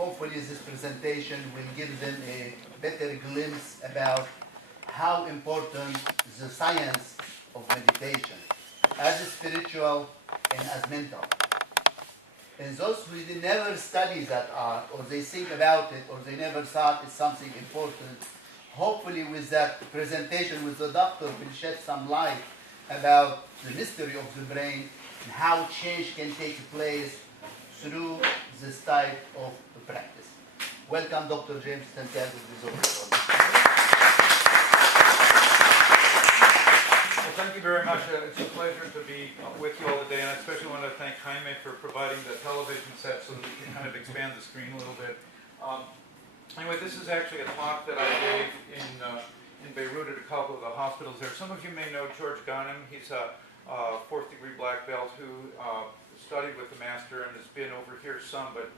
hopefully this presentation will give them a better glimpse about how important the science of meditation as spiritual and as mental. And those who never study that art, or they think about it, or they never thought it's something important, hopefully with that presentation with the doctor will shed some light about the mystery of the brain and how change can take place through this type of practice. Welcome, Dr. James Grisolia. Well, thank you very much. It's a pleasure to be with you all today, and I especially want to thank Jaime for providing the television set so that we can kind of expand the screen a little bit. Anyway, this is actually a talk that I gave in Beirut at a couple of the hospitals there. Some of you may know George Gunham. He's a fourth-degree black belt who studied with the master and has been over here some, but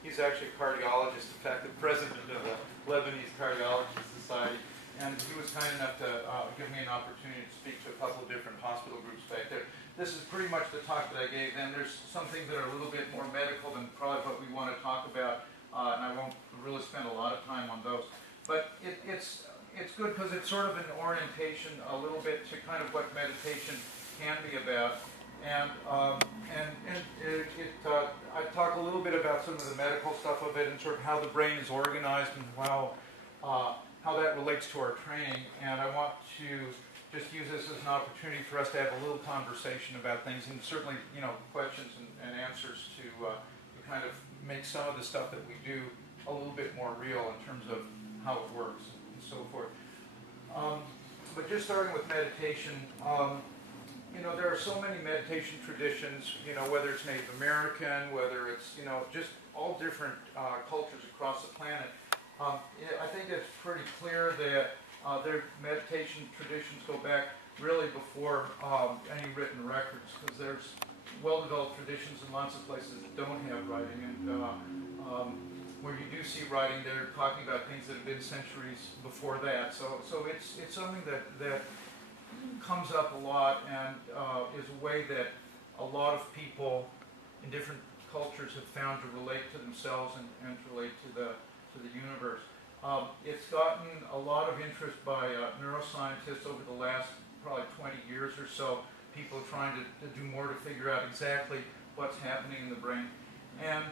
he's actually a cardiologist, in fact, the president of the Lebanese Cardiology Society. And he was kind enough to give me an opportunity to speak to a couple of different hospital groups back there. This is pretty much the talk that I gave them. There's some things that are a little bit more medical than probably what we want to talk about, and I won't really spend a lot of time on those. But it's good because it's sort of an orientation a little bit to kind of what meditation can be about. And I talk a little bit about some of the medical stuff of it and sort of how the brain is organized and how that relates to our training. And I want to just use this as an opportunity for us to have a little conversation about things, and certainly, you know, questions and answers to kind of make some of the stuff that we do a little bit more real in terms of how it works and so forth. But just starting with meditation, you know, there are so many meditation traditions, you know, whether it's Native American, whether it's, you know, just all different cultures across the planet. I think it's pretty clear that their meditation traditions go back really before any written records, because there's well-developed traditions in lots of places that don't have writing, and where you do see writing, they're talking about things that have been centuries before that. So it's something that comes up a lot, and is a way that a lot of people in different cultures have found to relate to themselves and to relate to the universe. It's gotten a lot of interest by neuroscientists over the last probably 20 years or so, people trying to do more to figure out exactly what's happening in the brain. And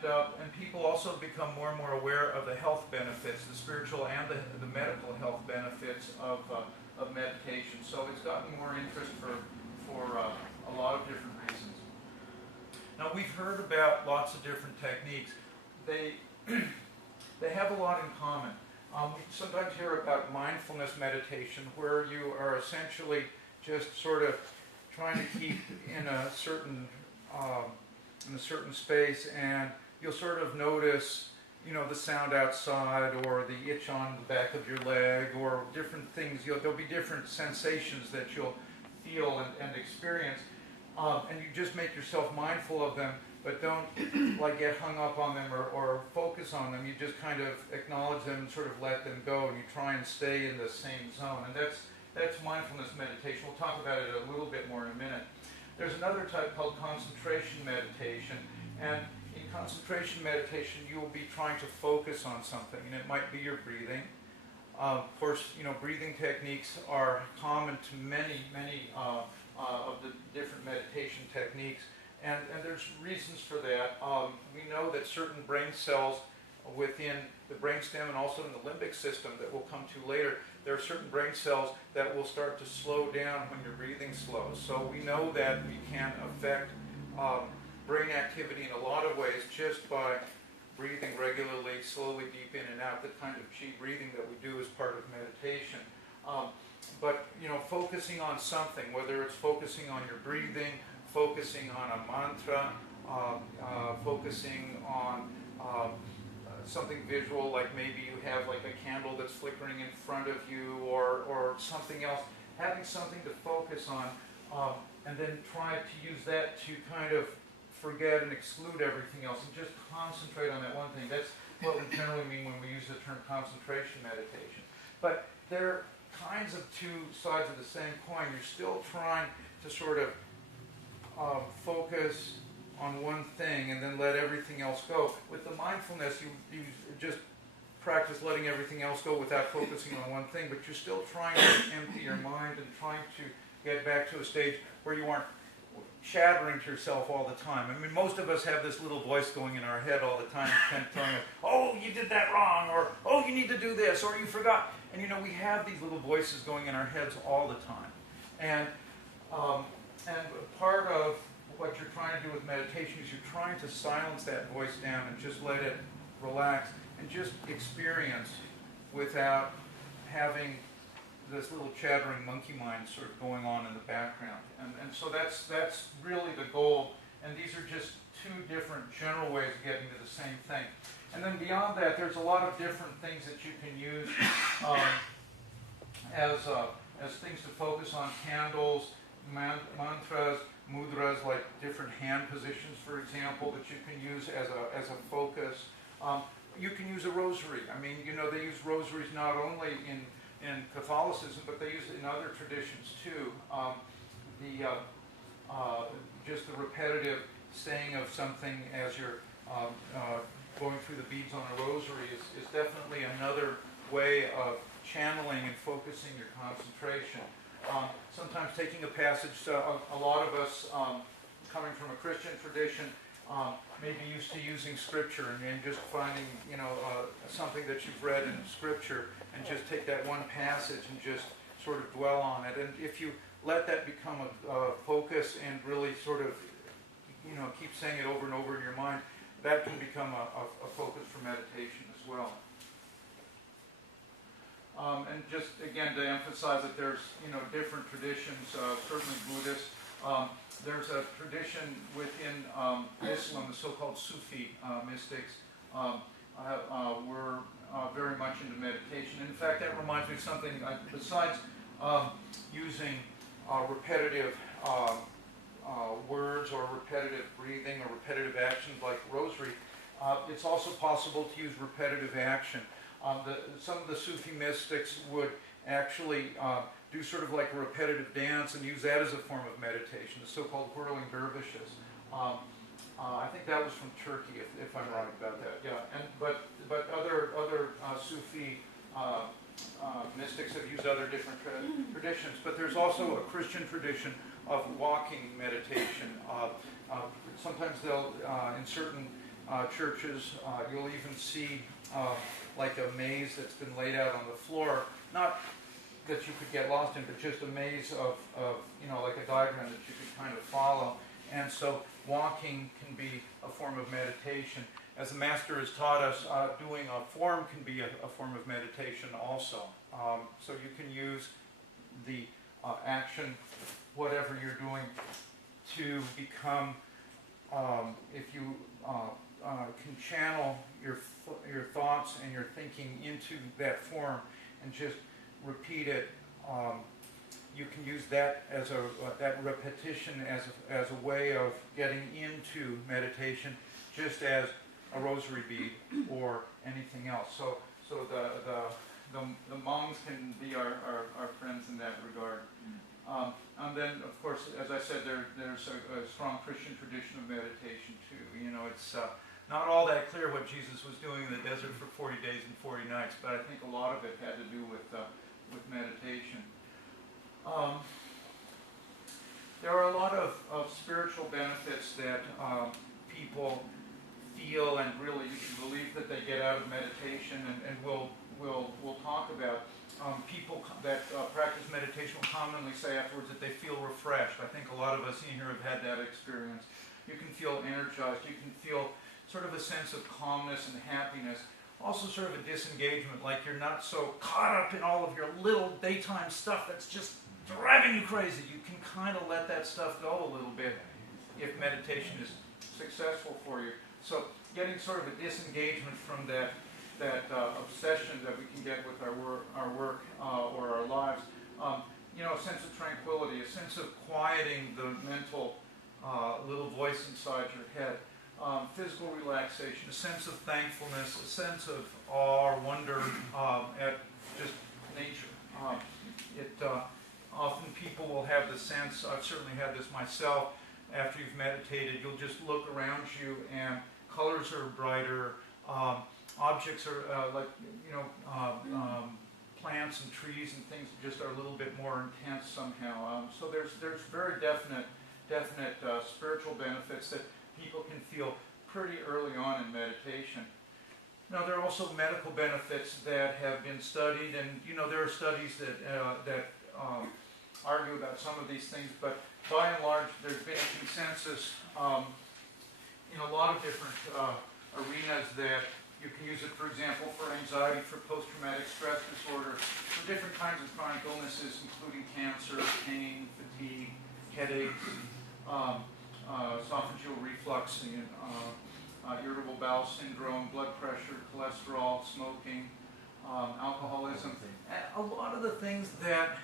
people also become more and more aware of the health benefits, the spiritual and the medical health benefits of meditation. So it's gotten more interest for a lot of different reasons. Now, we've heard about lots of different techniques. They have a lot in common. We sometimes hear about mindfulness meditation, where you are essentially just sort of trying to keep in a certain space, and you'll sort of notice, you know, the sound outside, or the itch on the back of your leg, or different things. There'll be different sensations that you'll feel and experience, and you just make yourself mindful of them. But don't like get hung up on them or focus on them. You just kind of acknowledge them and sort of let them go, and you try and stay in the same zone. And that's mindfulness meditation. We'll talk about it a little bit more in a minute. There's another type called concentration meditation, and in concentration meditation, you will be trying to focus on something, and it might be your breathing. Of course, you know, breathing techniques are common to many of the different meditation techniques. And there's reasons for that. We know that certain brain cells within the brainstem and also in the limbic system that we'll come to later, there are certain brain cells that will start to slow down when your breathing slows. So we know that we can affect brain activity in a lot of ways just by breathing regularly, slowly deep in and out, the kind of chi breathing that we do as part of meditation. But, you know, focusing on something, whether it's focusing on your breathing, focusing on a mantra, focusing on something visual, like maybe you have like a candle that's flickering in front of you, or something else, having something to focus on, and then try to use that to kind of forget and exclude everything else and just concentrate on that one thing. That's what we generally mean when we use the term concentration meditation. But they're kinds of two sides of the same coin. You're still trying to sort of focus on one thing and then let everything else go. With the mindfulness, you just practice letting everything else go without focusing on one thing, but you're still trying to empty your mind and trying to get back to a stage where you aren't chattering to yourself all the time. I mean, most of us have this little voice going in our head all the time, kind of telling us, oh, you did that wrong, or oh, you need to do this, or you forgot. And you know, we have these little voices going in our heads all the time. And part of what you're trying to do with meditation is you're trying to silence that voice down and just let it relax and just experience without having this little chattering monkey mind sort of going on in the background. And so that's really the goal. And these are just two different general ways of getting to the same thing. And then beyond that, there's a lot of different things that you can use as things to focus on: candles, mantras, mudras, like different hand positions, for example, that you can use as a focus. You can use a rosary. I mean, you know, they use rosaries not only in Catholicism, but they use it in other traditions too. Just the repetitive saying of something as you're going through the beads on a rosary is definitely another way of channeling and focusing your concentration. Sometimes taking a passage, a lot of us coming from a Christian tradition may be used to using scripture and just finding, you know, something that you've read in scripture and just take that one passage and just sort of dwell on it. And if you let that become a focus and really sort of, you know, keep saying it over and over in your mind, that can become a focus for meditation as well. And just again to emphasize that there's, you know, different traditions, certainly Buddhist. There's a tradition within Islam, the so-called Sufi mystics, were very much into meditation. In fact, that reminds me of something, besides using repetitive words or repetitive breathing or repetitive actions like rosary, it's also possible to use repetitive action. Some of the Sufi mystics would actually do sort of like a repetitive dance and use that as a form of meditation, the so-called whirling dervishes. I think that was from Turkey, if I'm right about that. Yeah, but other Sufi mystics have used other different traditions. But there's also a Christian tradition of walking meditation. Sometimes they'll, in certain churches, you'll even see like a maze that's been laid out on the floor, not that you could get lost in, but just a maze of you know, like a diagram that you could kind of follow. And so walking can be a form of meditation. As the Master has taught us, doing a form can be a form of meditation also. So you can use the action, whatever you're doing, to become, if you can channel your thoughts and your thinking into that form and just repeat it. You can use that as that repetition as a way of getting into meditation, just as a rosary bead or anything else. So the monks can be our friends in that regard. And then, of course, as I said, there's a strong Christian tradition of meditation too. You know, it's not all that clear what Jesus was doing in the desert for 40 days and 40 nights, but I think a lot of it had to do with meditation. There are a lot of spiritual benefits that people feel and really believe that they get out of meditation, and we'll talk about. People that practice meditation will commonly say afterwards that they feel refreshed. I think a lot of us in here have had that experience. You can feel energized. You can feel sort of a sense of calmness and happiness. Also sort of a disengagement, like you're not so caught up in all of your little daytime stuff that's just driving you crazy. You can kind of let that stuff go a little bit if meditation is successful for you. So getting sort of a disengagement from that obsession that we can get with our work or our lives. You know, a sense of tranquility, a sense of quieting the mental little voice inside your head. Physical relaxation, a sense of thankfulness, a sense of awe or wonder at just nature. Often people will have the sense, I've certainly had this myself, after you've meditated, you'll just look around you and colors are brighter, objects are plants and trees and things just are a little bit more intense somehow. So there's very definite spiritual benefits that people can feel pretty early on in meditation. Now there are also medical benefits that have been studied, and there are studies that argue about some of these things, but by and large there's been a consensus in a lot of different arenas that you can use it, for example, for anxiety, for post-traumatic stress disorder, for different kinds of chronic illnesses, including cancer, pain, fatigue, headaches, esophageal reflux, irritable bowel syndrome, blood pressure, cholesterol, smoking, alcoholism. And a lot of the things that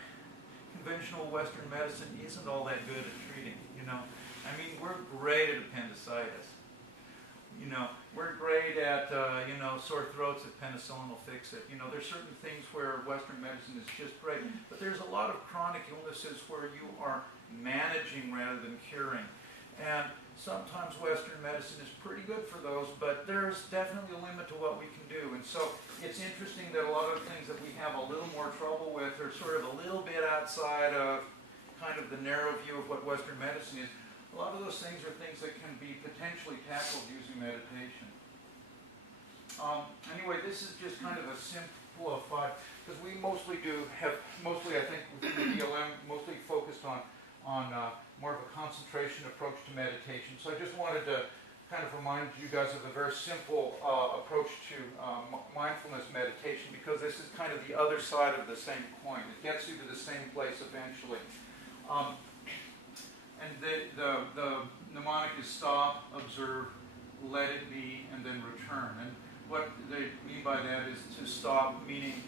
conventional Western medicine isn't all that good at treating, I mean, we're great at appendicitis. We're great at, sore throats, if penicillin will fix it. There's certain things where Western medicine is just great, but there's a lot of chronic illnesses where you are managing rather than curing. And sometimes Western medicine is pretty good for those, but there's definitely a limit to what we can do. And so it's interesting that a lot of the things that we have a little more trouble with are sort of a little bit outside of kind of the narrow view of what Western medicine is. A lot of those things are things that can be potentially tackled using meditation. Anyway, this is just kind of a simplified, because we mostly I think within the BLM, mostly focused on more of a concentration approach to meditation. So I just wanted to kind of remind you guys of a very simple approach to mindfulness meditation, because this is kind of the other side of the same coin. It gets you to the same place eventually. And the mnemonic is stop, observe, let it be, and then return. And what they mean by that is to stop, meaning,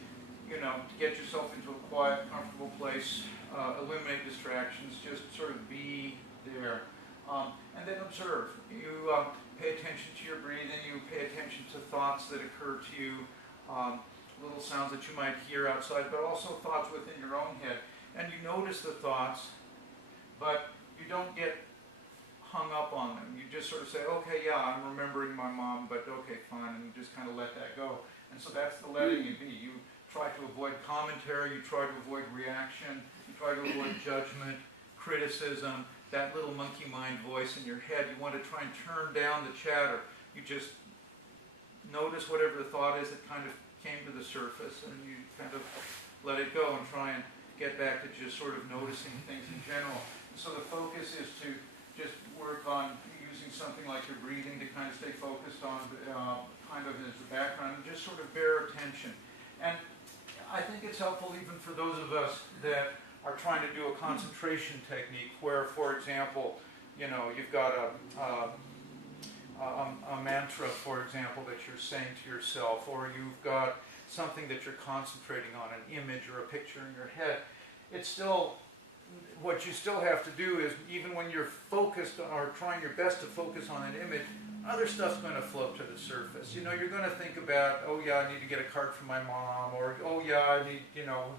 to get yourself into a quiet, comfortable place, eliminate distractions, just sort of be there. And then observe. You pay attention to your breathing, you pay attention to thoughts that occur to you, little sounds that you might hear outside, but also thoughts within your own head. And you notice the thoughts, but you don't get hung up on them. You just sort of say, okay, yeah, I'm remembering my mom, but okay, fine, and you just kind of let that go. And so that's the letting it be. You try to avoid commentary, you try to avoid reaction, you try to avoid judgment, criticism, that little monkey mind voice in your head. You want to try and turn down the chatter. You just notice whatever the thought is that kind of came to the surface, and you kind of let it go and try and get back to just sort of noticing things in general. So the focus is to just work on using something like your breathing to kind of stay focused on kind of as a background, and just sort of bear attention. And I think it's helpful even for those of us that are trying to do a concentration technique where, for example, you've got a mantra, for example, that you're saying to yourself, or you've got something that you're concentrating on, an image or a picture in your head. It's still, what you still have to do is, even when you're focused or trying your best to focus on an image, other stuff's going to float to the surface. You're going to think about, oh yeah, I need to get a card from my mom, or oh yeah, I need,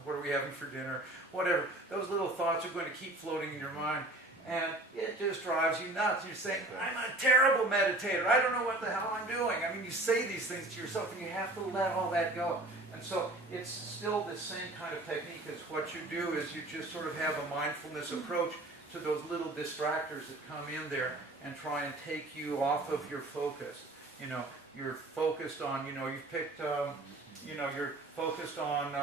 what are we having for dinner, whatever. Those little thoughts are going to keep floating in your mind, and it just drives you nuts. You're saying, I'm a terrible meditator, I don't know what the hell I'm doing. I mean, you say these things to yourself, and you have to let all that go. And so it's still the same kind of technique as what you do is you just sort of have a mindfulness approach to those little distractors that come in there and try and take you off of your focus. You're focused on, you've picked, you're focused on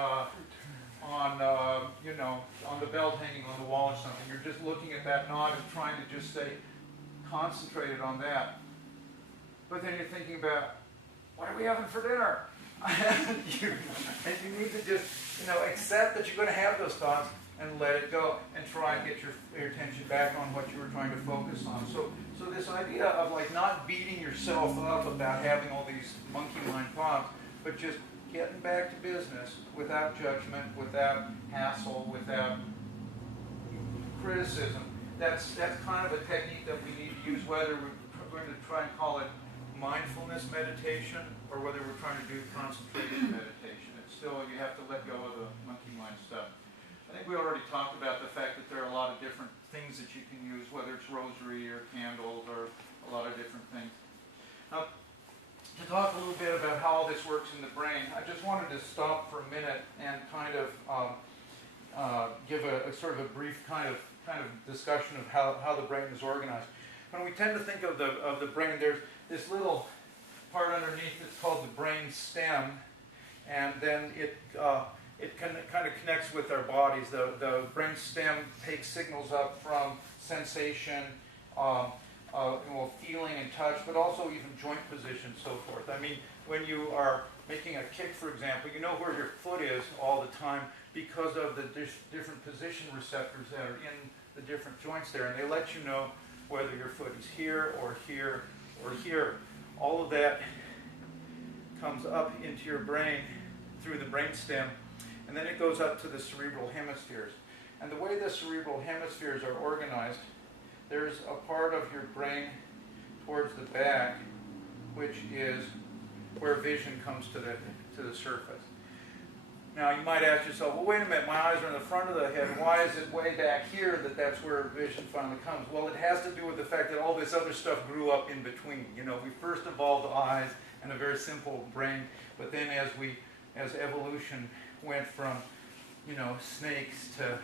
the belt hanging on the wall or something. You're just looking at that knot and trying to just stay concentrated on that. But then you're thinking about, what are we having for dinner? and you need to just, accept that you're going to have those thoughts and let it go and try and get your attention back on what you were trying to focus on. So this idea of like not beating yourself up about having all these monkey mind thoughts, but just getting back to business without judgment, without hassle, without criticism. That's kind of a technique that we need to use, whether we're going to try and call it mindfulness meditation or whether we're trying to do concentration meditation. It's still, you have to let go of the monkey mind stuff. I think we already talked about the fact that there are a lot of different things that you can use, whether it's rosary or candles or a lot of different things. Now, to talk a little bit about how all this works in the brain, I just wanted to stop for a minute and kind of give a sort of a brief kind of discussion of how the brain is organized. When we tend to think of the brain, there's this little part underneath that's called the brain stem, and then it kind of connects with our bodies. The brain stem takes signals up from sensation, feeling and touch, but also even joint position and so forth. I mean, when you are making a kick, for example, you know where your foot is all the time because of the different position receptors that are in the different joints there, and they let you know whether your foot is here or here or here. All of that comes up into your brain through the brain stem, and then it goes up to the cerebral hemispheres. And the way the cerebral hemispheres are organized, there's a part of your brain towards the back, which is where vision comes to the surface. Now you might ask yourself, well, wait a minute, my eyes are in the front of the head. Why is it way back here that's where vision finally comes? Well, it has to do with the fact that all this other stuff grew up in between. You know, we first evolved the eyes and a very simple brain, but then as evolution went from, you know, snakes to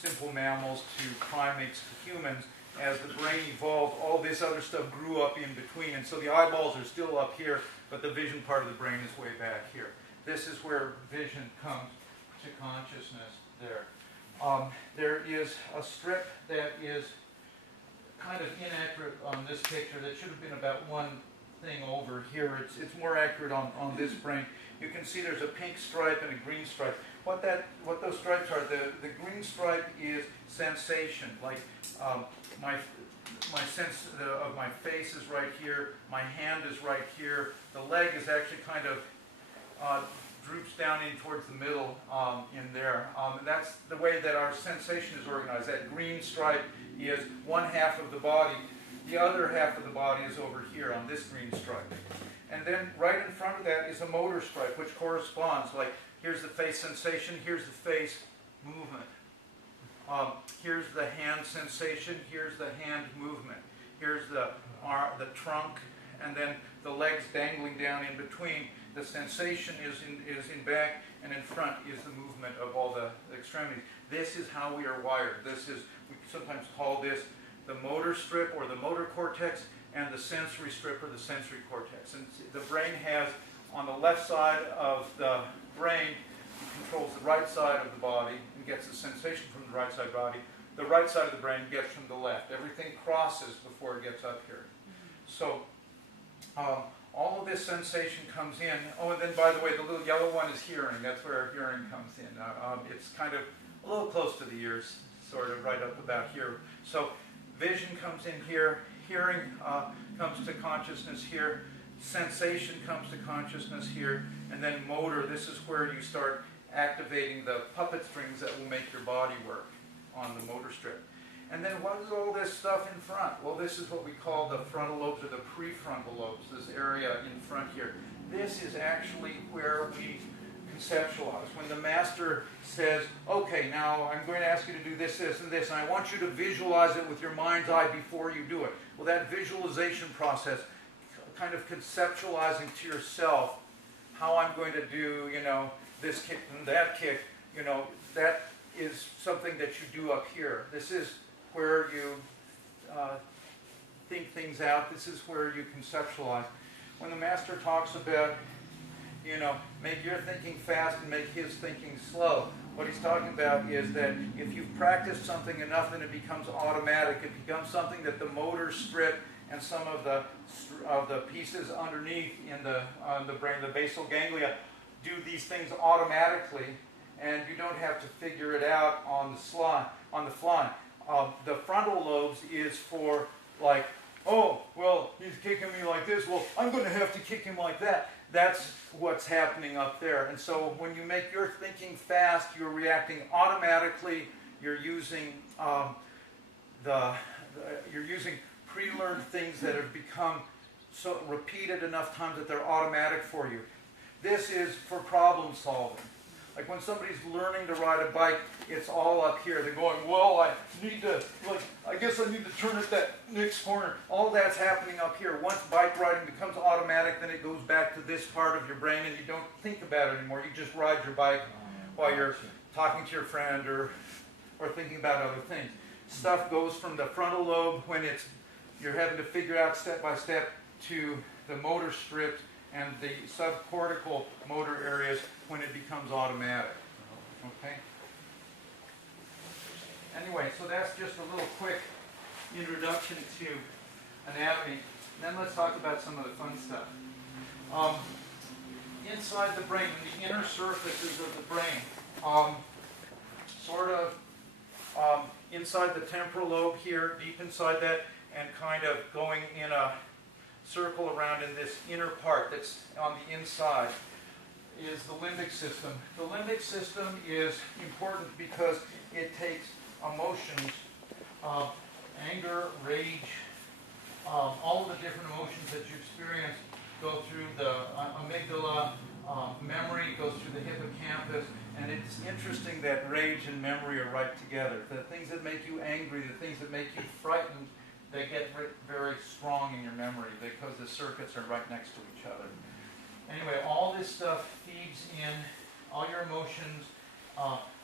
simple mammals to primates to humans, as the brain evolved, all this other stuff grew up in between, and so the eyeballs are still up here, but the vision part of the brain is way back here. This is where vision comes to consciousness there. There is a strip that is kind of inaccurate on this picture. That should have been about one thing over here. It's more accurate on this brain. You can see there's a pink stripe and a green stripe. What those stripes are, the green stripe is sensation, like my sense of my face is right here, my hand is right here, the leg is actually kind of droops down in towards the middle in there. And that's the way that our sensation is organized. That green stripe is one half of the body, the other half of the body is over here on this green stripe. And then right in front of that is a motor stripe, which corresponds, like here's the face sensation, here's the face movement. Here's the hand sensation, here's the hand movement. Here's the trunk, and then the legs dangling down in between. The sensation is in back, and in front is the movement of all the extremities. This is how we are wired. We sometimes call this the motor strip or the motor cortex, and the sensory strip or the sensory cortex. And the brain has, on the left side of the brain, controls the right side of the body and gets the sensation from the right side of the body. The right side of the brain gets from the left. Everything crosses before it gets up here. So all of this sensation comes in. Oh, and then by the way, the little yellow one is hearing. That's where our hearing comes in. It's kind of a little close to the ears, sort of right up about here. So vision comes in here. Hearing comes to consciousness here. Sensation comes to consciousness here. And then motor, this is where you start activating the puppet strings that will make your body work on the motor strip. And then what is all this stuff in front? Well, this is what we call the frontal lobes or the prefrontal lobes, this area in front here. This is actually where we conceptualize. When the master says, okay, now I'm going to ask you to do this, this, and this, and I want you to visualize it with your mind's eye before you do it. Well, that visualization process, kind of conceptualizing to yourself how I'm going to do, you know, this kick and that kick, you know, that is something that you do up here. This is where you think things out. This is where you conceptualize. When the master talks about, you know, make your thinking fast and make his thinking slow, what he's talking about is that if you've practiced something enough, then it becomes automatic. It becomes something that the motor strip and some of the pieces underneath in the brain, the basal ganglia, do these things automatically, and you don't have to figure it out on the fly. The frontal lobes is for like, oh, well, he's kicking me like this. Well, I'm going to have to kick him like that. That's what's happening up there. And so when you make your thinking fast, you're reacting automatically. You're using you're using pre-learned things that have become so repeated enough times that they're automatic for you. This is for problem solving. Like when somebody's learning to ride a bike, it's all up here. They're going, well, I need to, like, I guess I need to turn at that next corner. All that's happening up here. Once bike riding becomes automatic, then it goes back to this part of your brain and you don't think about it anymore. You just ride your bike while you're talking to your friend or thinking about other things. Stuff goes from the frontal lobe when you're having to figure out step by step to the motor strips and the subcortical motor areas when it becomes automatic. Okay? Anyway, so that's just a little quick introduction to anatomy. And then let's talk about some of the fun stuff. Inside the brain, in the inner surfaces of the brain, inside the temporal lobe here, deep inside that, and kind of going in a circle around in this inner part that's on the inside, is the limbic system. The limbic system is important because it takes emotions, anger, rage, all of the different emotions that you experience go through the amygdala, memory goes through the hippocampus, and it's interesting that rage and memory are right together. The things that make you angry, the things that make you frightened, they get very strong in your memory because the circuits are right next to each other. Anyway, all this stuff feeds in, all your emotions,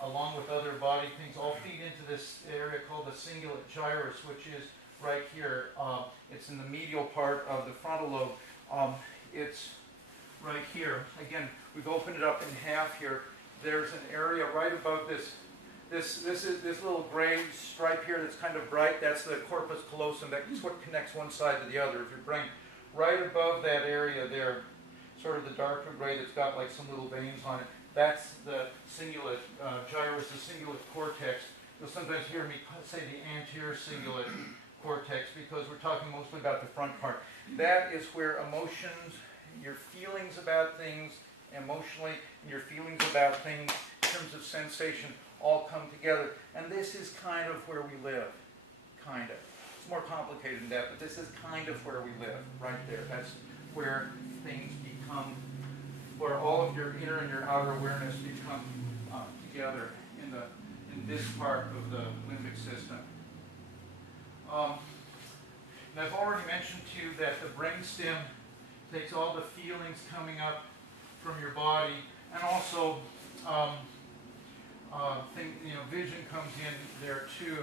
along with other body things, all feed into this area called the cingulate gyrus, which is right here. It's in the medial part of the frontal lobe. It's right here. Again, we've opened it up in half here. There's an area right above this little gray stripe here that's kind of bright. That's the corpus callosum. That's what connects one side to the other of your brain. Right above that area there, sort of the darker gray that's got like some little veins on it, that's the cingulate gyrus, the cingulate cortex. You'll sometimes hear me say the anterior cingulate cortex because we're talking mostly about the front part. That is where emotions, your feelings about things emotionally, and your feelings about things in terms of sensation all come together. And this is kind of where we live. Kind of. It's more complicated than that, but this is kind of where we live, right there. That's where things become, where all of your inner and your outer awareness become together in this part of the limbic system. And I've already mentioned to you that the brainstem takes all the feelings coming up from your body, and also vision comes in there too,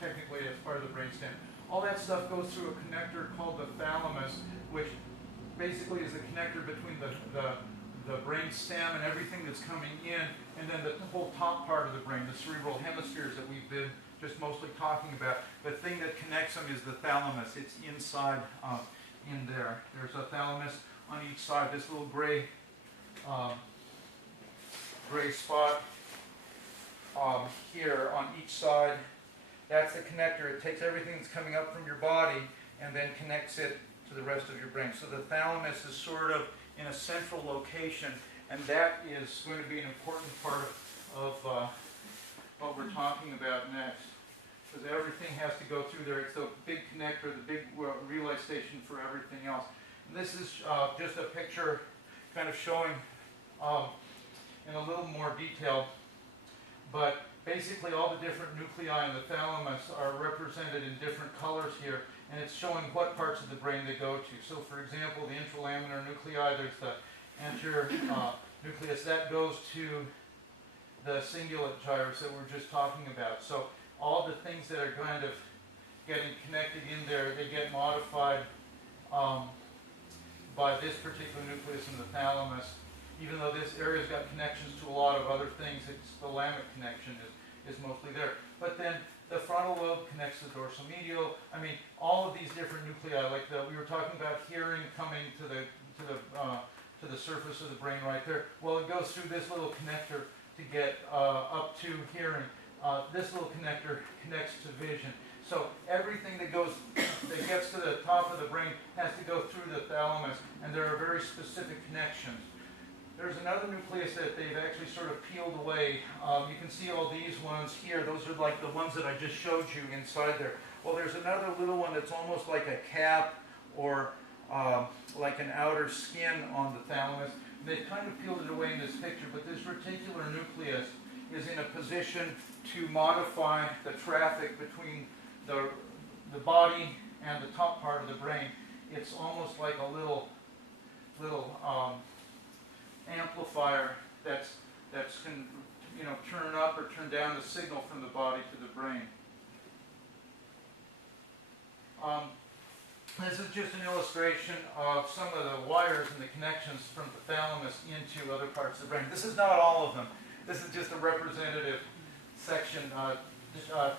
technically as part of the brainstem. All that stuff goes through a connector called the thalamus, which basically is the connector between the brain stem and everything that's coming in, and then the whole top part of the brain, the cerebral hemispheres that we've been just mostly talking about. The thing that connects them is the thalamus. It's inside in there. There's a thalamus on each side. This little gray spot here on each side, that's the connector. It takes everything that's coming up from your body and then connects it to the rest of your brain. So the thalamus is sort of in a central location, and that is going to be an important part of what we're talking about next, because everything has to go through there. It's the big connector, the big relay station for everything else. And this is just a picture kind of showing in a little more detail, but basically all the different nuclei in the thalamus are represented in different colors here, and it's showing what parts of the brain they go to. So for example, the intralaminar nuclei, there's the anterior nucleus, that goes to the cingulate gyrus that we're just talking about. So all the things that are kind of getting connected in there, they get modified by this particular nucleus in the thalamus. Even though this area's got connections to a lot of other things, it's the lamic connection is mostly there. But then the frontal lobe connects to the dorsal medial. I mean, all of these different nuclei, like we were talking about hearing coming to the surface of the brain right there. Well, it goes through this little connector to get up to hearing. This little connector connects to vision. So everything that gets to the top of the brain has to go through the thalamus, and there are very specific connections. There's another nucleus that they've actually sort of peeled away. You can see all these ones here. Those are like the ones that I just showed you inside there. Well, there's another little one that's almost like a cap or like an outer skin on the thalamus. They've kind of peeled it away in this picture, but this reticular nucleus is in a position to modify the traffic between the body and the top part of the brain. It's almost like a little amplifier that's can turn up or turn down the signal from the body to the brain. This is just an illustration of some of the wires and the connections from the thalamus into other parts of the brain. This is not all of them. This is just a representative section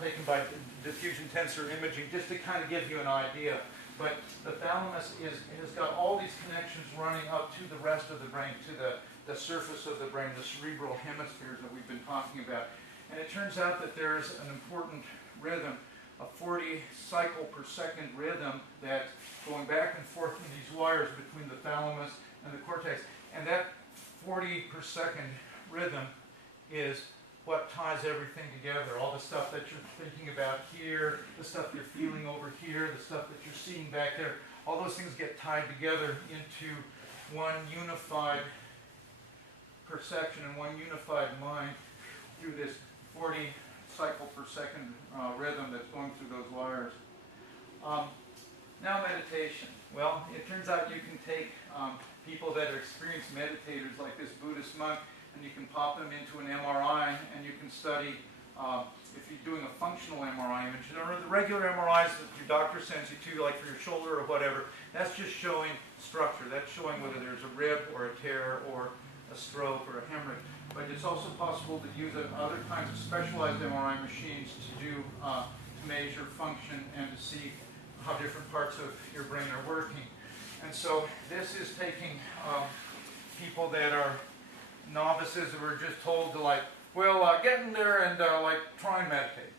taken by diffusion tensor imaging, just to kind of give you an idea. But the thalamus has got all these connections running up to the rest of the brain, to the surface of the brain, the cerebral hemispheres that we've been talking about. And it turns out that there's an important rhythm, a 40 cycle per second rhythm that's going back and forth in these wires between the thalamus and the cortex. And that 40 per second rhythm is what ties everything together. All the stuff that you're thinking about here, the stuff you're feeling over here, the stuff that you're seeing back there, all those things get tied together into one unified perception and one unified mind through this 40 cycle per second rhythm that's going through those wires. Now meditation. Well, it turns out you can take people that are experienced meditators like this Buddhist monk, and you can pop them into an MRI, and you can study, if you're doing a functional MRI image, or the regular MRIs that your doctor sends you to, like for your shoulder or whatever, that's just showing structure. That's showing whether there's a rib or a tear or a stroke or a hemorrhage. But it's also possible to use other kinds of specialized MRI machines to measure function and to see how different parts of your brain are working. And so this is taking people that are novices who were just told to get in there and try and meditate.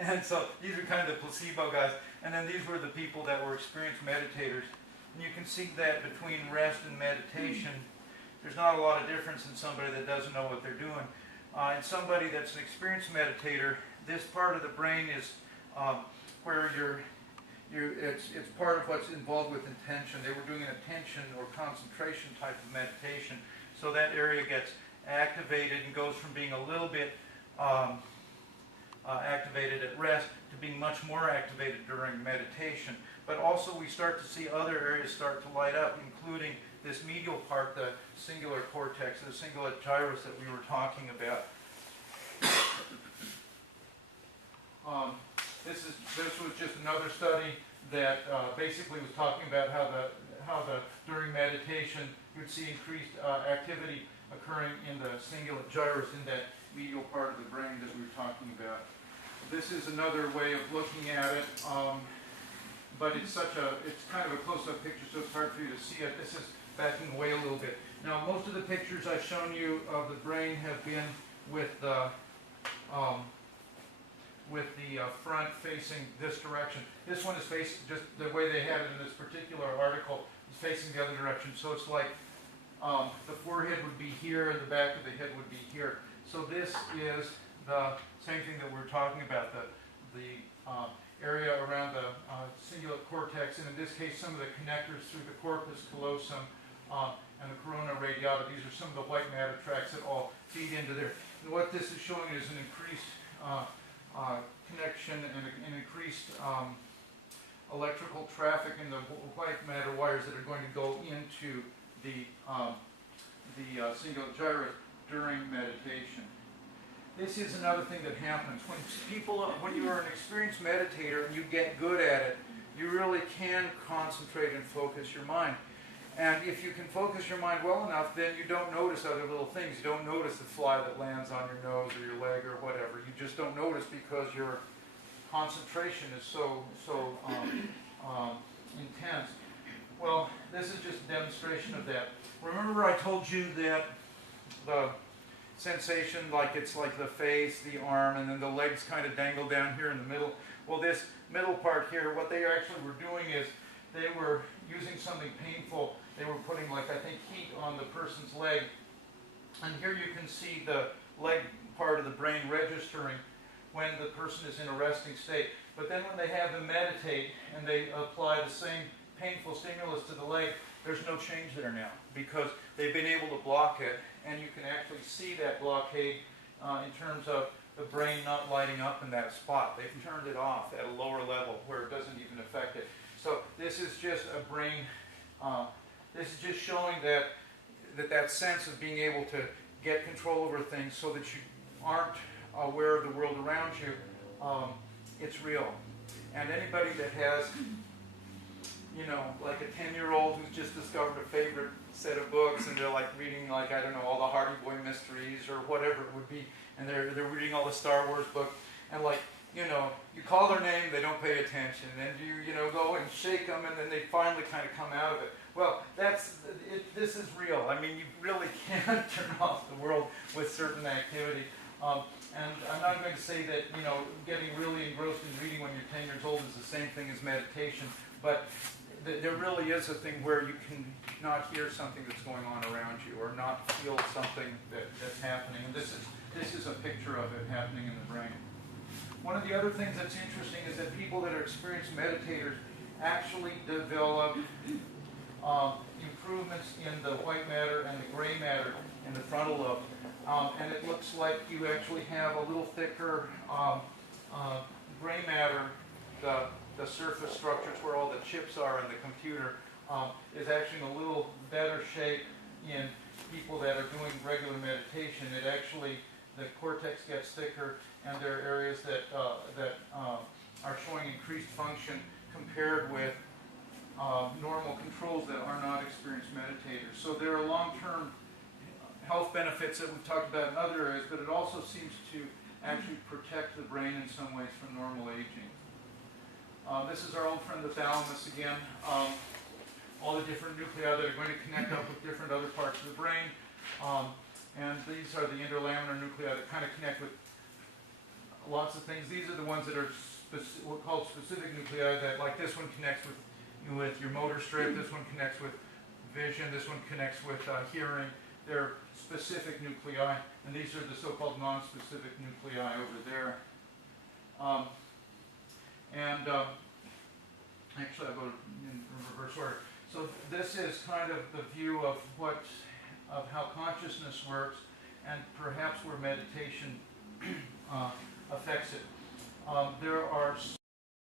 And so these are kind of the placebo guys. And then these were the people that were experienced meditators. And you can see that between rest and meditation, there's not a lot of difference in somebody that doesn't know what they're doing. In somebody that's an experienced meditator, this part of the brain is where it's part of what's involved with intention. They were doing an attention or concentration type of meditation. So that area gets activated and goes from being a little bit activated at rest to being much more activated during meditation. But also we start to see other areas start to light up, including this medial part, the cingulate cortex, the cingulate gyrus that we were talking about. This was just another study that basically was talking about how during meditation you'd see increased activity occurring in the cingulate gyrus, in that medial part of the brain that we were talking about. This is another way of looking at it, but it's kind of a close-up picture, so it's hard for you to see it. This is backing away a little bit. Now, most of the pictures I've shown you of the brain have been with the front facing this direction. This one is facing, just the way they had it in this particular article, is facing the other direction. So it's like the forehead would be here and the back of the head would be here. So this is the same thing that we're talking about, the area around the cingulate cortex, and in this case some of the connectors through the corpus callosum and the corona radiata. These are some of the white matter tracts that all feed into there. And what this is showing is an increased connection and an increased electrical traffic in the white matter wires that are going to go into the cingulate gyrus during meditation. This is another thing that happens. When you are an experienced meditator and you get good at it, you really can concentrate and focus your mind. And if you can focus your mind well enough, then you don't notice other little things. You don't notice the fly that lands on your nose or your leg or whatever. You just don't notice because your concentration is so intense. Well, this is just a demonstration of that. Remember I told you that the sensation, it's like the face, the arm, and then the legs kind of dangle down here in the middle. Well, this middle part here, what they actually were doing is they were using something painful. They were putting, I think, heat on the person's leg. And here you can see the leg part of the brain registering when the person is in a resting state. But then when they have them meditate and they apply the same painful stimulus to the leg, there's no change there now because they've been able to block it, and you can actually see that blockade in terms of the brain not lighting up in that spot. They've turned it off at a lower level where it doesn't even affect it. So this is just a brain, this is just showing that sense of being able to get control over things so that you aren't aware of the world around you. It's real. And anybody that has, you know, like a 10-year-old who's just discovered a favorite set of books, and they're like reading, like, I don't know, all the Hardy Boy mysteries or whatever it would be, and they're reading all the Star Wars books, and like, you know, you call their name, they don't pay attention, and you know, go and shake them, and then they finally kind of come out of it. Well, this is real. I mean, you really can turn off the world with certain activity. And I'm not going to say that, you know, getting really engrossed in reading when you're 10 years old is the same thing as meditation, but there really is a thing where you can not hear something that's going on around you or not feel something that's happening. And this is a picture of it happening in the brain. One of the other things that's interesting is that people that are experienced meditators actually develop improvements in the white matter and the gray matter in the frontal lobe. And it looks like you actually have a little thicker gray matter. The surface structures where all the chips are in the computer is actually in a little better shape in people that are doing regular meditation. It actually, the cortex gets thicker, and there are areas that are showing increased function compared with normal controls that are not experienced meditators. So there are long-term health benefits that we've talked about in other areas, but it also seems to actually protect the brain in some ways from normal aging. This is our old friend the thalamus again. All the different nuclei that are going to connect up with different other parts of the brain. And these are the interlaminar nuclei that kind of connect with lots of things. These are the ones that are called specific nuclei, that, like, this one connects with your motor strip, this one connects with vision, this one connects with hearing. They're specific nuclei, and these are the so-called non-specific nuclei over there. Actually, I'll go in reverse order. So this is kind of the view of how consciousness works, and perhaps where meditation affects it. There are